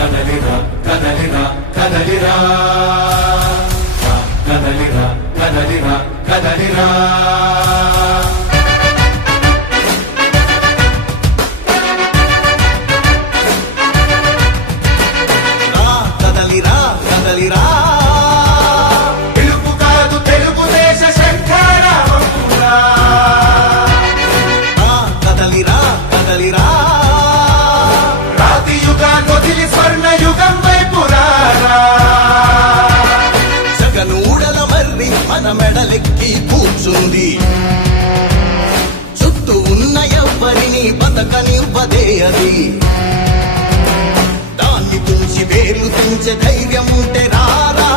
కదలిరా కదలిరా కదలిరా కదలిరా కదలిరా కదలిరా కదలిరా కదలిరా పిలుపు కాదు తెలుగుదేశ శంఖారావమురా కదలిరా కదలిరా రాతి యుగాన్ని వదిలి స్వర్ణ యుగం వైపు రారా జగనూడల మర్రి మన మెడలెక్కి కూర్చుంది చుట్టూ ఉన్న ఎవ్వరిని బతకనివ్వదే అది దాన్ని తుంచి వేర్లు తుంచే ధైర్యం ఉంటే రారా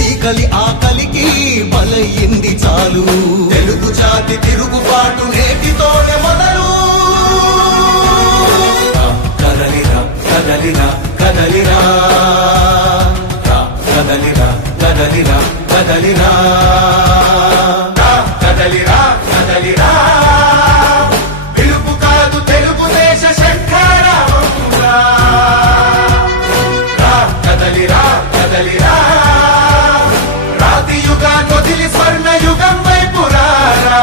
ఈ కలి ఆకలికి బలయింది చాలు తెలుగు జాతి తిరుగుబాటు నేటితోనే మొదలు కదలిరా కదలిరా కదలిరా కదలిరా కదలిరా కదలిరా కదలిరా కదలిరా పిలుపు కాదు తెలుగుదేశ శంఖారావమురా కదలిరా కదలిరా రాతి యుగాన్ని వదిలి స్వర్ణ యుగం వైపు రారా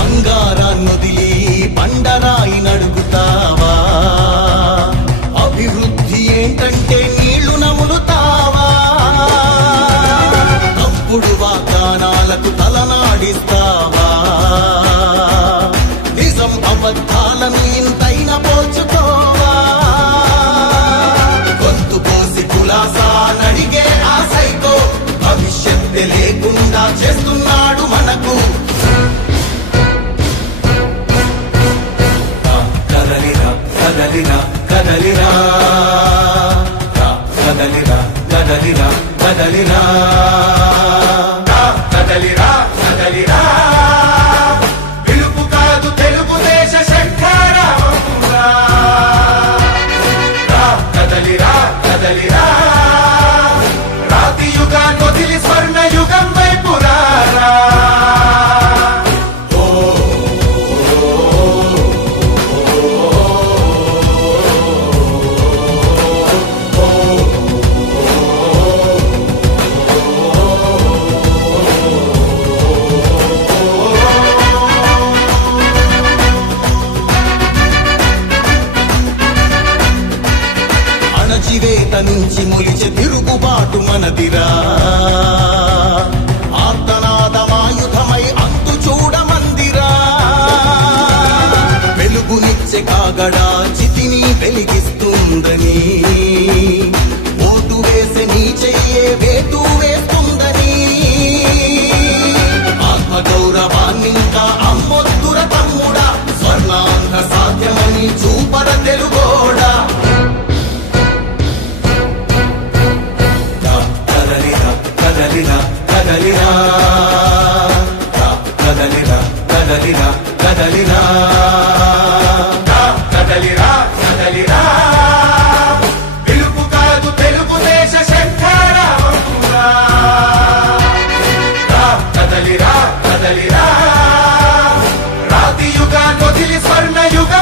బంగారాన్నొదిలి బండరాయి నడుగుతావా అభివృద్ధి ఏంటంటే నీళ్లు నములుతావా తప్పుడు వాగ్దానాలకు తలనాడిస్తావా నిజం అబద్ధాలను ఇంతైనా పోల్చుకోవా గొంతు కోసి కులాసా నడిగే ఆ సైకో భవిష్యత్తు లేకుండా చేస్తున్నాడు మనకు కదలిరా కదలిరా కదలిరా కదలిరా కదలిరా కదలిరా కదలిరా కదలిరా పిలుపు కాదు తెలుగుదేశ శంఖారావమురా కదలిరా కదలిరా రాతి యుగాన్ని వదిలి స్వర్ణ యుగం వైపు రారా అణచివేత నుంచి మొలిచే తిరుగుబాటు మనదిరా ఆర్తనాదమాయుధమై అంతు చూడమందిరా వెలుగునిచ్చే కాగడా చితిని వెలిగిస్తుందని ఓటు వేసే నీ చెయ్యే వేటు వేస్తుందని ఆత్మగౌరవాన్నింకా అమ్మొద్దుర తమ్ముడా స్వర్ణాంధ్ర సాధ్యమని చూపర తెలుగోడా కదలిరా కదలిరా కదలిరా కదలిరా కదలిరా కదలిరా కదలిరా పిలుపు కాదు తెలుగుదేశ శంఖారావమురా కదలిరా కదలిరా రాతి యుగాన్ని వదిలి స్వర్ణ యుగం